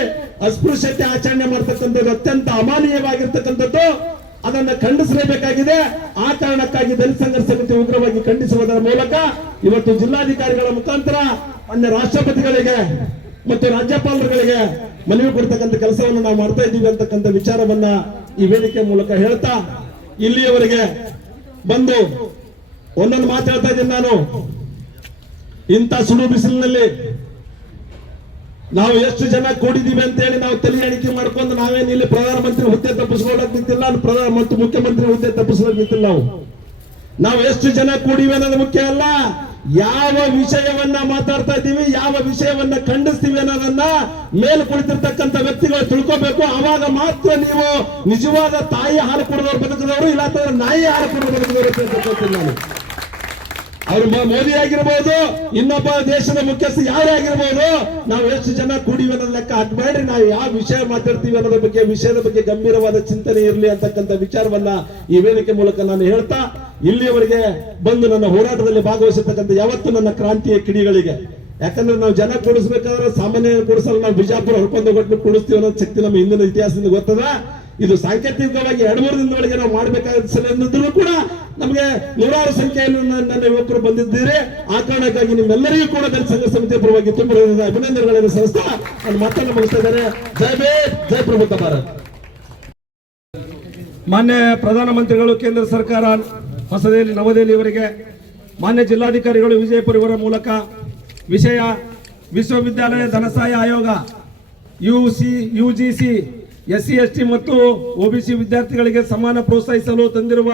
ಅಸ್ಪೃಶ್ಯತೆ ಆಚರಣೆ ಮಾಡ್ತಕ್ಕಂಥದ್ದು ಅತ್ಯಂತ ಅಮಾನೀಯವಾಗಿರ್ತಕ್ಕಂಥದ್ದು. ಅದನ್ನ ಖಂಡಿಸಲೇಬೇಕಾಗಿದೆ. ಆ ಕಾರಣಕ್ಕಾಗಿ ದಲಿತ ಸಂಘರ್ಷ ಸಮಿತಿ ಉಗ್ರವಾಗಿ ಖಂಡಿಸುವುದರ ಮೂಲಕ ಇವತ್ತು ಜಿಲ್ಲಾಧಿಕಾರಿಗಳ ಮುಖಾಂತರ ಮಾನ್ಯ ರಾಷ್ಟ್ರಪತಿಗಳಿಗೆ ಮತ್ತು ರಾಜ್ಯಪಾಲರುಗಳಿಗೆ ಮನವಿ ಕೊಡ್ತಕ್ಕಂಥ ಕೆಲಸವನ್ನು ನಾವು ಮಾಡ್ತಾ ಇದ್ದೀವಿ ಅಂತಕ್ಕಂಥ ವಿಚಾರವನ್ನ ಈ ವೇದಿಕೆ ಮೂಲಕ ಹೇಳ್ತಾ ಇಲ್ಲಿಯವರೆಗೆ ಬಂದು ಒಂದೊಂದು ಮಾತು ಹೇಳ್ತಾ ಇದ್ದೀನಿ. ನಾನು ಇಂಥ ಸುಡು ಬಿಸಿಲಿನಲ್ಲಿ ನಾವು ಎಷ್ಟು ಜನ ಕೂಡಿದೀವಿ ಅಂತ ಹೇಳಿ ನಾವು ತಲೆ ಎಣಿಕೆ ಮಾಡ್ಕೊಂಡು ನಾವೇನು ಇಲ್ಲಿ ಪ್ರಧಾನಮಂತ್ರಿ ಹುದ್ದೆ ತಪ್ಪಿಸ್ಕೊಳ್ಳೋಕೆ ನಿಂತಿಲ್ಲ, ಪ್ರಧಾನ ಮತ್ತು ಮುಖ್ಯಮಂತ್ರಿ ಹುದ್ದೆ ತಪ್ಪಿಸ್ಕೊಳ್ಳೋಕೆ ನಿಂತಿಲ್ಲ. ನಾವು ಎಷ್ಟು ಜನ ಕೂಡಿವಿ ಅನ್ನೋದು ಮುಖ್ಯ ಅಲ್ಲ, ಯಾವ ವಿಷಯವನ್ನ ಮಾತಾಡ್ತಾ ಇದ್ದೀವಿ, ಯಾವ ವಿಷಯವನ್ನ ಖಂಡಿಸ್ತೀವಿ ಅನ್ನೋದನ್ನ ಮೇಲೆ ಕುಳಿತಿರ್ತಕ್ಕಂಥ ವ್ಯಕ್ತಿಗಳು ತಿಳ್ಕೋಬೇಕು. ಆವಾಗ ಮಾತ್ರ ನೀವು ನಿಜವಾದ ತಾಯಿ ಹಾಲು ಕುಡಿದವರು ಬದುಕಿದವರು, ಇಲ್ಲ ನಾಯಿ ಹಾಲು ಕುಡಿದು ಬದುಕಿದವರು ಅಂತ ಹೇಳ್ತೀನಿ ನಾನು. ಅವ್ರು ಮೋದಿ ಆಗಿರ್ಬೋದು, ಇನ್ನೊಬ್ಬ ದೇಶದ ಮುಖ್ಯಸ್ಥ ಯಾರೇ ಆಗಿರ್ಬೋದು, ನಾವು ಎಷ್ಟು ಜನ ಕೂಡಿವಿ ಅನ್ನೋದು ಲೆಕ್ಕ ಹಾಕಬೇಡ್ರಿ. ನಾವು ಯಾವ ವಿಷಯ ಮಾತಾಡ್ತೀವಿ ಅನ್ನೋದ್ರ ಬಗ್ಗೆ, ವಿಷಯದ ಬಗ್ಗೆ ಗಂಭೀರವಾದ ಚಿಂತನೆ ಇರಲಿ ಅಂತಕ್ಕಂಥ ವಿಚಾರವನ್ನ ಈ ವೇದಿಕೆ ಮೂಲಕ ನಾನು ಹೇಳ್ತಾ, ಇಲ್ಲಿಯವರೆಗೆ ಬಂದು ನನ್ನ ಹೋರಾಟದಲ್ಲಿ ಭಾಗವಹಿಸಿರ್ತಕ್ಕಂಥ ಯಾವತ್ತು ನನ್ನ ಕ್ರಾಂತಿಯ ಕಿಡಿಗಳಿಗೆ, ಯಾಕಂದ್ರೆ ನಾವು ಜನ ಕೂಡಿಸ್ಬೇಕಾದ್ರೆ ಸಾಮಾನ್ಯ ಕೂಡಿಸಲು ನಾವು ಬಿಜಾಪುರ ಹೊಡ್ಕೊಂಡು ಕೊಟ್ಟು ಕೂಡಿಸ್ತೀವಿ ಅನ್ನೋ ಶಕ್ತಿ ನಮ್ಮ ಹಿಂದಿನ ಇತಿಹಾಸದಿಂದ ಗೊತ್ತದ. ಇದು ಸಾಂಕೇತಿಕವಾಗಿ 2-3 ದಿನದೊಳಗೆ ನಾವು ಮಾಡಬೇಕಾದ ಕೂಡ ನಮಗೆ ನೂರಾರು ಸಂಖ್ಯೆಯಲ್ಲಿ ನನ್ನ ಯುವಕರು ಬಂದಿದ್ದೀರಿ. ಆ ಕಾರಣಕ್ಕಾಗಿ ನಿಮ್ಮೆಲ್ಲರಿಗೂ ಕೂಡ ದಲಿತ ಸಂಘ ಸಮಿತಿಯ ಪರವಾಗಿ ತುಂಬ ಅಭಿನಂದನೆಗಳನ್ನು ಸಲ್ಲಿಸ್ತಾ ನಾನು ಮಾತನ್ನು ಮುಗಿಸ್ತಾ ಇದ್ದಾರೆ. ಜೈ ಭೀಮ್, ಜೈ ಪ್ರಬುದ್ಧ ಭಾರತ್. ಮಾನ್ಯ ಪ್ರಧಾನಮಂತ್ರಿಗಳು, ಕೇಂದ್ರ ಸರ್ಕಾರ ಹೊಸದೆಹಲಿ ನವದೆಹಲಿಯವರಿಗೆ, ಮಾನ್ಯ ಜಿಲ್ಲಾಧಿಕಾರಿಗಳು ವಿಜಯಪುರ ಇವರ ಮೂಲಕ ವಿಷಯ ವಿಶ್ವವಿದ್ಯಾಲಯ ಧನಸಹಾಯ ಆಯೋಗ UGC SC ST ಮತ್ತು OBC ವಿದ್ಯಾರ್ಥಿಗಳಿಗೆ ಸಮಾನ ಪ್ರೋತ್ಸಾಹಿಸಲು ತಂದಿರುವ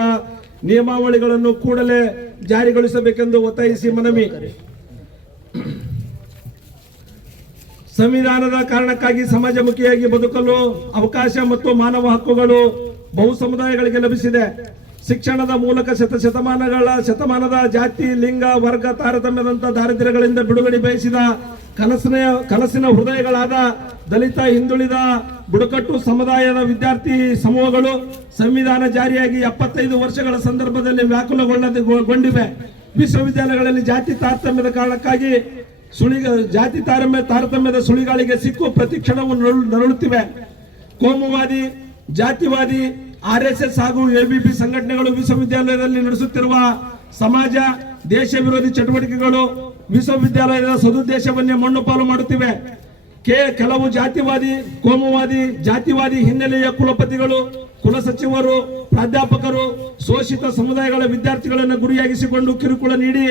ನಿಯಮಾವಳಿಗಳನ್ನು ಕೂಡಲೇ ಜಾರಿಗೊಳಿಸಬೇಕೆಂದು ಒತ್ತಾಯಿಸಿ ಮನವಿ. ಸಂವಿಧಾನದ ಕಾರಣಕ್ಕಾಗಿ ಸಮಾಜಮುಖಿಯಾಗಿ ಬದುಕಲು ಅವಕಾಶ ಮತ್ತು ಮಾನವ ಹಕ್ಕುಗಳು ಬಹು ಸಮುದಾಯಗಳಿಗೆ ಲಭಿಸಿದೆ. ಶಿಕ್ಷಣದ ಮೂಲಕ ಶತಮಾನದ ಜಾತಿ, ಲಿಂಗ, ವರ್ಗ ತಾರತಮ್ಯದಂತ ದಾರಿದ್ರ್ಯಗಳಿಂದ ಬಿಡುಗಡೆ ಬಯಸಿದ ಕನಸಿನ ಹೃದಯಗಳಾದ ದಲಿತ, ಹಿಂದುಳಿದ, ಬುಡಕಟ್ಟು ಸಮುದಾಯದ ವಿದ್ಯಾರ್ಥಿ ಸಮೂಹಗಳು ಸಂವಿಧಾನ ಜಾರಿಯಾಗಿ 75 ವರ್ಷಗಳ ಸಂದರ್ಭದಲ್ಲಿ ವ್ಯಾಕುಲಗೊಂಡಿವೆ. ವಿಶ್ವವಿದ್ಯಾಲಯಗಳಲ್ಲಿ ಜಾತಿ ತಾರತಮ್ಯದ ಕಾರಣಕ್ಕಾಗಿ ಜಾತಿ ತಾರತಮ್ಯದ ಸುಳಿಗಾಳಿಗೆ ಸಿಕ್ಕು ಪ್ರತಿ ಕ್ಷಣವೂ ನರಳುತ್ತಿವೆ. ಕೋಮುವಾದಿ, ಜಾತಿವಾದಿ, RSS ಹಾಗೂ ABP ಸಂಘಟನೆಗಳು ವಿಶ್ವವಿದ್ಯಾಲಯದಲ್ಲಿ ನಡೆಸುತ್ತಿರುವ ಸಮಾಜ ದೇಶ ವಿರೋಧಿ ಚಟುವಟಿಕೆಗಳು ವಿಶ್ವವಿದ್ಯಾಲಯದ ಸದುದ್ದೇಶವನ್ನೇ ಮಣ್ಣುಪಾಲು ಮಾಡುತ್ತಿವೆ. ಕೆಲವು ಜಾತಿವಾದಿ, ಕೋಮುವಾದಿ, ಜಾತಿವಾದಿ ಹಿನ್ನೆಲೆಯ ಕುಲಪತಿಗಳು, ಕುಲಸಚಿವರು, ಪ್ರಾಧ್ಯಾಪಕರು ಶೋಷಿತ ಸಮುದಾಯಗಳ ವಿದ್ಯಾರ್ಥಿಗಳನ್ನು ಗುರಿಯಾಗಿಸಿಕೊಂಡು ಕಿರುಕುಳ ನೀಡಿ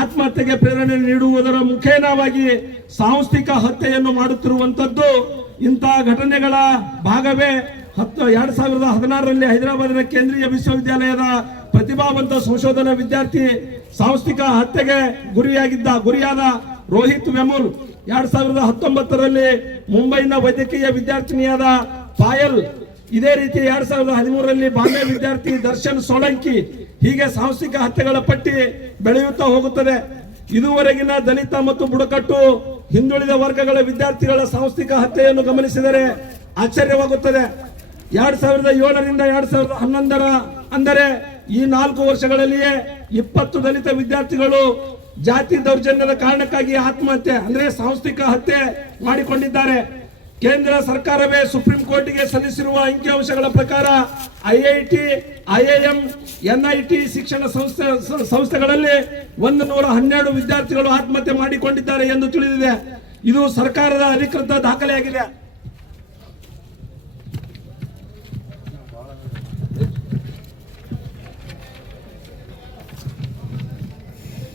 ಆತ್ಮಹತ್ಯೆಗೆ ಪ್ರೇರಣೆ ನೀಡುವುದರ ಮುಖೇನವಾಗಿ ಸಾಂಸ್ಥಿಕ ಹತ್ಯೆಯನ್ನು ಮಾಡುತ್ತಿರುವಂತದ್ದು. ಇಂತಹ ಘಟನೆಗಳ ಭಾಗವೇ 2016ರಲ್ಲಿ ಹೈದರಾಬಾದಿನ ಕೇಂದ್ರೀಯ ವಿಶ್ವವಿದ್ಯಾಲಯದ ಪ್ರತಿಭಾವಂತ ಸಂಶೋಧನಾ ವಿದ್ಯಾರ್ಥಿ ಸಾಂಸ್ಥಿಕ ಹತ್ಯೆಗೆ ಗುರಿಯಾದ ರೋಹಿತ್ ವೆಮುಲ್, 2019ರಲ್ಲಿ ಮುಂಬೈನ ವೈದ್ಯಕೀಯ ವಿದ್ಯಾರ್ಥಿನಿಯಾದ ಪಾಯಲ್, ಇದೇ ರೀತಿ 2013ರಲ್ಲಿ ಬಾಂಬೆ ವಿದ್ಯಾರ್ಥಿ ದರ್ಶನ್ ಸೋಳಂಕಿ, ಹೀಗೆ ಸಾಂಸ್ಥಿಕ ಹತ್ಯೆಗಳ ಪಟ್ಟಿ ಬೆಳೆಯುತ್ತಾ ಹೋಗುತ್ತದೆ. ಇದುವರೆಗಿನ ದಲಿತ ಮತ್ತು ಬುಡಕಟ್ಟು ಹಿಂದುಳಿದ ವರ್ಗಗಳ ವಿದ್ಯಾರ್ಥಿಗಳ ಸಾಂಸ್ಥಿಕ ಹತ್ಯೆಯನ್ನು ಗಮನಿಸಿದರೆ ಆಶ್ಚರ್ಯವಾಗುತ್ತದೆ. 2007ರಿಂದ 2011 ಅಂದರೆ ಈ 4 ವರ್ಷಗಳಲ್ಲಿಯೇ 20 ದಲಿತ ವಿದ್ಯಾರ್ಥಿಗಳು ಜಾತಿ ದೌರ್ಜನ್ಯದ ಕಾರಣಕ್ಕಾಗಿ ಆತ್ಮಹತ್ಯೆ ಅಂದ್ರೆ ಸಾಂಸ್ಥಿಕ ಹತ್ಯೆ ಮಾಡಿಕೊಂಡಿದ್ದಾರೆ. ಕೇಂದ್ರ ಸರ್ಕಾರವೇ ಸುಪ್ರೀಂ ಕೋರ್ಟ್ಗೆ ಸಲ್ಲಿಸಿರುವ ಅಂಕಿಅಂಶಗಳ ಪ್ರಕಾರ IIT, IIM, NIT ಶಿಕ್ಷಣ ಸಂಸ್ಥೆಗಳಲ್ಲಿ 112 ವಿದ್ಯಾರ್ಥಿಗಳು ಆತ್ಮಹತ್ಯೆ ಮಾಡಿಕೊಂಡಿದ್ದಾರೆ ಎಂದು ತಿಳಿದಿದೆ. ಇದು ಸರ್ಕಾರದ ಅಧಿಕೃತ ದಾಖಲೆಯಾಗಿದೆ.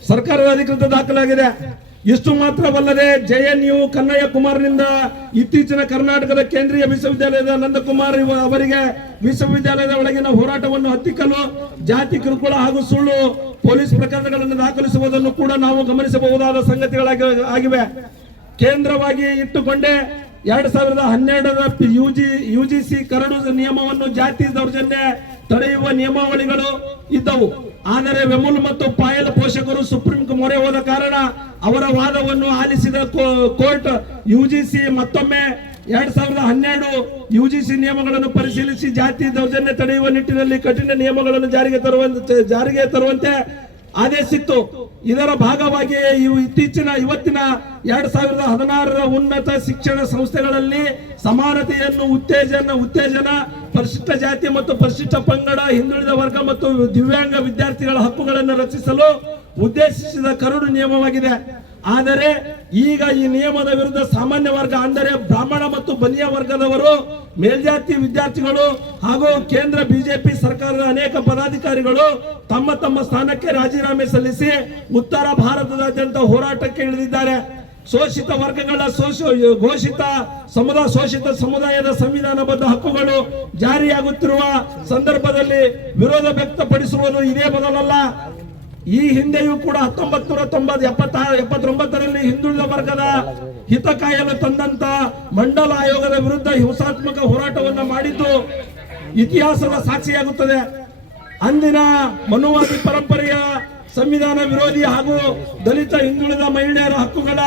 ಸರ್ಕಾರದ ಅಧಿಕೃತ ದಾಖಲಾಗಿದೆ. ಇಷ್ಟು ಮಾತ್ರವಲ್ಲದೆ JNU ಕನ್ನಯ್ಯ ಕುಮಾರ್ನಿಂದ ಇತ್ತೀಚಿನ ಕರ್ನಾಟಕದ ಕೇಂದ್ರೀಯ ವಿಶ್ವವಿದ್ಯಾಲಯದ ನಂದಕುಮಾರ್ ಅವರಿಗೆ ವಿಶ್ವವಿದ್ಯಾಲಯದ ಒಳಗಿನ ಹೋರಾಟವನ್ನು ಹತ್ತಿಕ್ಕಲು ಜಾತಿ ಕಿರುಕುಳ ಹಾಗೂ ಸುಳ್ಳು ಪೊಲೀಸ್ ಪ್ರಕರಣಗಳನ್ನು ದಾಖಲಿಸುವುದನ್ನು ಕೂಡ ನಾವು ಗಮನಿಸಬಹುದಾದ ಸಂಗತಿಗಳಾಗಿವೆ. ಕೇಂದ್ರವಾಗಿ ಇಟ್ಟುಕೊಂಡೇ 2012ರ UGC ಕರಡು ನಿಯಮವನ್ನು ಜಾತಿ ದೌರ್ಜನ್ಯ ತಡೆಯುವ ನಿಯಮಾವಳಿಗಳು ಇದ್ದವು. ಆದರೆ ವೆಮುಲ್ ಮತ್ತು ಪಾಯಲ್ ಪೋಷಕರು ಸುಪ್ರೀಂ ಮೊರೆ ಹೋದ ಕಾರಣ ಅವರ ವಾದವನ್ನು ಆಲಿಸಿದ ಕೋರ್ಟ್ UGC ಮತ್ತೊಮ್ಮೆ 2012 UGC ನಿಯಮಗಳನ್ನು ಪರಿಶೀಲಿಸಿ ಜಾತಿ ದೌರ್ಜನ್ಯ ತಡೆಯುವ ನಿಟ್ಟಿನಲ್ಲಿ ಕಠಿಣ ನಿಯಮಗಳನ್ನು ಜಾರಿಗೆ ತರುವಂತೆ ಆದೇಶಿತ್ತು. ಇದರ ಭಾಗವಾಗಿ ಇವತ್ತಿನ 2016ರ ಉನ್ನತ ಶಿಕ್ಷಣ ಸಂಸ್ಥೆಗಳಲ್ಲಿ ಸಮಾನತೆಯನ್ನು ಉತ್ತೇಜನ ಪರಿಶಿಷ್ಟ ಜಾತಿ ಮತ್ತು ಪರಿಶಿಷ್ಟ ಪಂಗಡ, ಹಿಂದುಳಿದ ವರ್ಗ ಮತ್ತು ದಿವ್ಯಾಂಗ ವಿದ್ಯಾರ್ಥಿಗಳ ಹಕ್ಕುಗಳನ್ನು ರಕ್ಷಿಸಲು ಉದ್ದೇಶಿಸಿದ ಕರಡು ನಿಯಮವಾಗಿದೆ. ಆದರೆ ಈಗ ಈ ನಿಯಮದ ವಿರುದ್ಧ ಸಾಮಾನ್ಯ ವರ್ಗ ಅಂದರೆ ಬ್ರಾಹ್ಮಣ ಮತ್ತು ಬನಿಯಾ ವರ್ಗದವರು, ಮೇಲ್ಜಾತಿ ವಿದ್ಯಾರ್ಥಿಗಳು ಹಾಗೂ ಕೇಂದ್ರ ಬಿಜೆಪಿ ಸರ್ಕಾರದ ಅನೇಕ ಪದಾಧಿಕಾರಿಗಳು ತಮ್ಮ ಸ್ಥಾನಕ್ಕೆ ರಾಜೀನಾಮೆ ಸಲ್ಲಿಸಿ ಉತ್ತರ ಭಾರತದಾದ್ಯಂತ ಹೋರಾಟಕ್ಕೆ ಇಳಿದಿದ್ದಾರೆ. ಶೋಷಿತ ವರ್ಗಗಳ ಶೋಷಿತ ಸಮುದಾಯದ ಸಂವಿಧಾನಬದ್ಧ ಹಕ್ಕುಗಳು ಜಾರಿಯಾಗುತ್ತಿರುವ ಸಂದರ್ಭದಲ್ಲಿ ವಿರೋಧ ವ್ಯಕ್ತಪಡಿಸುವುದು ಇದೇ ಮೊದಲಲ್ಲ. ಈ ಹಿಂದೆಯೂ ಕೂಡ 1979ರಲ್ಲಿ ಹಿಂದುಳಿದ ವರ್ಗದ ಹಿತ ಕಾಯಲು ತಂದಂತ ಮಂಡಲ ಆಯೋಗದ ವಿರುದ್ಧ ಹಿಂಸಾತ್ಮಕ ಹೋರಾಟವನ್ನು ಮಾಡಿದ್ದು ಇತಿಹಾಸದ ಸಾಕ್ಷಿಯಾಗುತ್ತದೆ. ಅಂದಿನ ಮನುವಾದಿ ಪರಂಪರೆಯ ಸಂವಿಧಾನ ವಿರೋಧಿ ಹಾಗೂ ದಲಿತ ಹಿಂದುಳಿದ ಮಹಿಳೆಯರ ಹಕ್ಕುಗಳ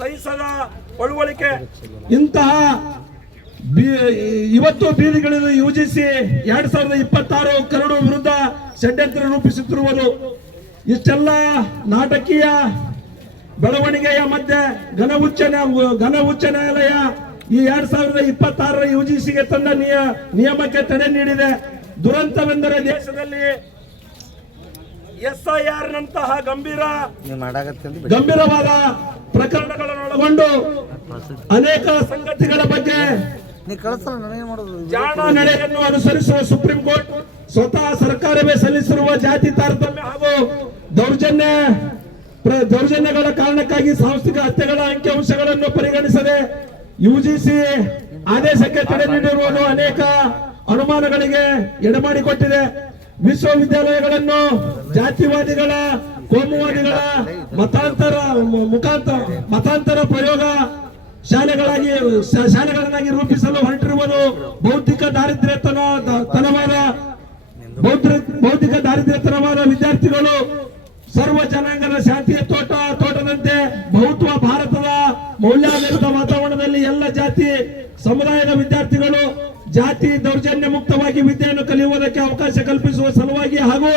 ಸಹಿಸದ ಪಳುವಳಿಕೆ ಇಂತಹ ಇವತ್ತು ಬೀದಿಗಳಿದ UGC 2026 ಕರಡು ವಿರುದ್ಧ ಷಡ್ಯಂತ್ರ ರೂಪಿಸುತ್ತಿರುವುದು. ಇಷ್ಟೆಲ್ಲ ನಾಟಕೀಯ ಬೆಳವಣಿಗೆಯ ಮಧ್ಯೆ ಘನ ಉಚ್ಚ ನ್ಯಾಯಾಲಯ ಈ 2026ರ UGCಗೆ ತಂದ ನಿಯಮಕ್ಕೆ ತಡೆ ನೀಡಿದೆ. ದುರಂತವೆಂದರೆ ದೇಶದಲ್ಲಿ SIR ನಂತಹ ಗಂಭೀರವಾದ ಪ್ರಕರಣಗಳನ್ನು ಒಳಗೊಂಡು ಅನೇಕ ಸಂಗತಿಗಳ ಬಗ್ಗೆ ಜಾಣ ನಡೆಯನ್ನು ಅನುಸರಿಸುವ ಸುಪ್ರೀಂ ಕೋರ್ಟ್ ಸ್ವತಃ ಸರ್ಕಾರವೇ ಸಲ್ಲಿಸಿರುವ ಜಾತಿ ತಾರತಮ್ಯ ಹಾಗೂ ದೌರ್ಜನ್ಯಗಳ ಕಾರಣಕ್ಕಾಗಿ ಸಾಂಸ್ಥಿಕ ಹತ್ಯೆಗಳ ಅಂಕಿಅಂಶಗಳನ್ನು ಪರಿಗಣಿಸದೆ UGC ಆದೇಶಕ್ಕೆ ತಡೆ ನೀಡಿರುವುದು ಅನೇಕ ಅನುಮಾನಗಳಿಗೆ ಎಡೆಮಾಡಿಕೊಟ್ಟಿದೆ. ವಿಶ್ವವಿದ್ಯಾಲಯಗಳನ್ನು ಜಾತಿವಾದಿಗಳ, ಕೋಮುವಾದಿಗಳ ಮತಾಂತರ ಪ್ರಯೋಗ ಶಾಲೆಗಳನ್ನಾಗಿ ರೂಪಿಸಲು ಹೊರಟಿರುವುದು ಬೌದ್ಧಿಕ ದಾರಿದ್ರ್ಯತನವಾದ ವಿದ್ಯಾರ್ಥಿಗಳು ಸರ್ವ ಜನಾಂಗದ ಶಾಂತಿಯ ತೋಟದಂತೆ ಬಹುತ್ವ ಭಾರತದ ಮೌಲ್ಯಾಧಾರಿತ ವಾತಾವರಣದಲ್ಲಿ ಎಲ್ಲ ಜಾತಿ ಸಮುದಾಯದ ವಿದ್ಯಾರ್ಥಿಗಳು ಜಾತಿ ದೌರ್ಜನ್ಯ ಮುಕ್ತವಾಗಿ ವಿದ್ಯೆಯನ್ನು ಕಲಿಯುವುದಕ್ಕೆ ಅವಕಾಶ ಕಲ್ಪಿಸುವ ಸಲುವಾಗಿ ಹಾಗೂ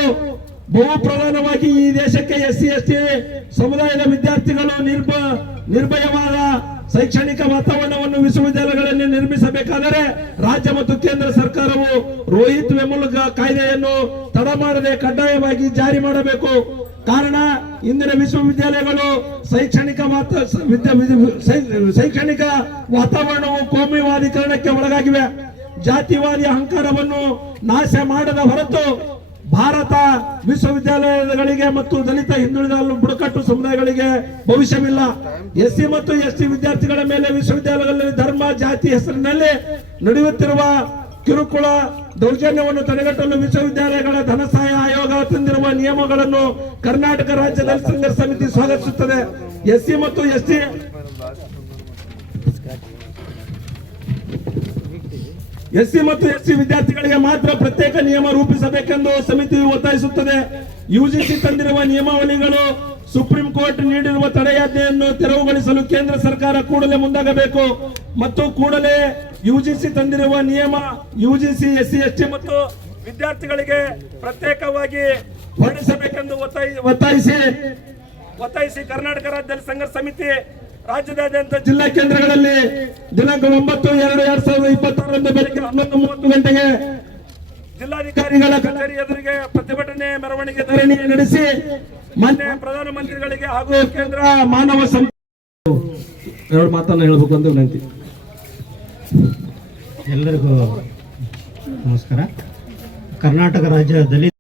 ಬಹು ಪ್ರಧಾನವಾಗಿ ಈ ದೇಶಕ್ಕೆ SC ST ಸಮುದಾಯದ ವಿದ್ಯಾರ್ಥಿಗಳು ನಿರ್ಭಯವಾದ ಶೈಕ್ಷಣಿಕ ವಾತಾವರಣವನ್ನು ವಿಶ್ವವಿದ್ಯಾಲಯಗಳಲ್ಲಿ ನಿರ್ಮಿಸಬೇಕಾದರೆ ರಾಜ್ಯ ಮತ್ತು ಕೇಂದ್ರ ಸರ್ಕಾರವು ರೋಹಿತ್ ವೆಮುಲ್ ಕಾಯ್ದೆಯನ್ನು ತಡ ಮಾಡದೆ ಕಡ್ಡಾಯವಾಗಿ ಜಾರಿ ಮಾಡಬೇಕು. ಕಾರಣ ಇಂದಿನ ವಿಶ್ವವಿದ್ಯಾಲಯಗಳು ಶೈಕ್ಷಣಿಕ ವಾತಾವರಣವು ಕೋಮುವಾದೀಕರಣಕ್ಕೆ ಒಳಗಾಗಿವೆ. ಜಾತಿವಾದಿ ಅಹಂಕಾರವನ್ನು ನಾಶ ಮಾಡದ ಹೊರತು ಭಾರತ ವಿಶ್ವವಿದ್ಯಾಲಯಗಳಿಗೆ ಮತ್ತು ದಲಿತ ಹಿಂದುಳಿದ ಬುಡಕಟ್ಟು ಸಮುದಾಯಗಳಿಗೆ ಭವಿಷ್ಯವಿಲ್ಲ. SC ಮತ್ತು ST ವಿದ್ಯಾರ್ಥಿಗಳ ಮೇಲೆ ವಿಶ್ವವಿದ್ಯಾಲಯಗಳಲ್ಲಿ ಧರ್ಮ ಜಾತಿ ಹೆಸರಿನಲ್ಲಿ ನಡೆಯುತ್ತಿರುವ ಕಿರುಕುಳ ದೌರ್ಜನ್ಯವನ್ನು ತಡೆಗಟ್ಟಲು ವಿಶ್ವವಿದ್ಯಾಲಯಗಳ ಧನಸಹಾಯ ಆಯೋಗ ತಂದಿರುವ ನಿಯಮಗಳನ್ನು ಕರ್ನಾಟಕ ರಾಜ್ಯ ದಲಿತ ಸಂಘರ್ಷ ಸಮಿತಿ ಸ್ವಾಗತಿಸುತ್ತದೆ. SC ಮತ್ತು ST ವಿದ್ಯಾರ್ಥಿಗಳಿಗೆ ಮಾತ್ರ ಪ್ರತ್ಯೇಕ ನಿಯಮ ರೂಪಿಸಬೇಕೆಂದು ಸಮಿತಿಯು ಒತ್ತಾಯಿಸುತ್ತದೆ. UGC ತಂದಿರುವ ನಿಯಮಾವಳಿಗಳು ಸುಪ್ರೀಂ ಕೋರ್ಟ್ ನೀಡಿರುವ ತಡೆಯಾಜ್ಞೆಯನ್ನು ತೆರವುಗೊಳಿಸಲು ಕೇಂದ್ರ ಸರ್ಕಾರ ಕೂಡಲೇ ಮುಂದಾಗಬೇಕು ಮತ್ತು ಕೂಡಲೇ UGC ತಂದಿರುವ ನಿಯಮ UGC SC ST ಮತ್ತು ವಿದ್ಯಾರ್ಥಿಗಳಿಗೆ ಪ್ರತ್ಯೇಕವಾಗಿ ಹೊರಡಿಸಬೇಕೆಂದು ಒತ್ತಾಯಿಸಿ ಕರ್ನಾಟಕ ರಾಜ್ಯ ಸಂಘರ್ಷ ಸಮಿತಿ ರಾಜ್ಯದಾದ್ಯಂತ ಜಿಲ್ಲಾ ಕೇಂದ್ರಗಳಲ್ಲಿ ದಿನಾಂಕ 9/2/2026 ಬೆಳಗ್ಗೆ 11:30 ಗಂಟೆಗೆ ಜಿಲ್ಲಾಧಿಕಾರಿಗಳ ಕಚೇರಿ ಎದುರಿಗೆ ಪ್ರತಿಭಟನೆ ಮೆರವಣಿಗೆ ಧರಣಿ ನಡೆಸಿ ಮಾನ್ಯ ಪ್ರಧಾನಮಂತ್ರಿಗಳಿಗೆ ಹಾಗೂ ಕೇಂದ್ರ ಮಾನವ ಎರಡು ಮಾತನ್ನು ಹೇಳಬೇಕು ಅಂತ ವಿನಂತಿ. ಎಲ್ಲರಿಗೂ ನಮಸ್ಕಾರ. ಕರ್ನಾಟಕ ರಾಜ್ಯ ದಲಿತ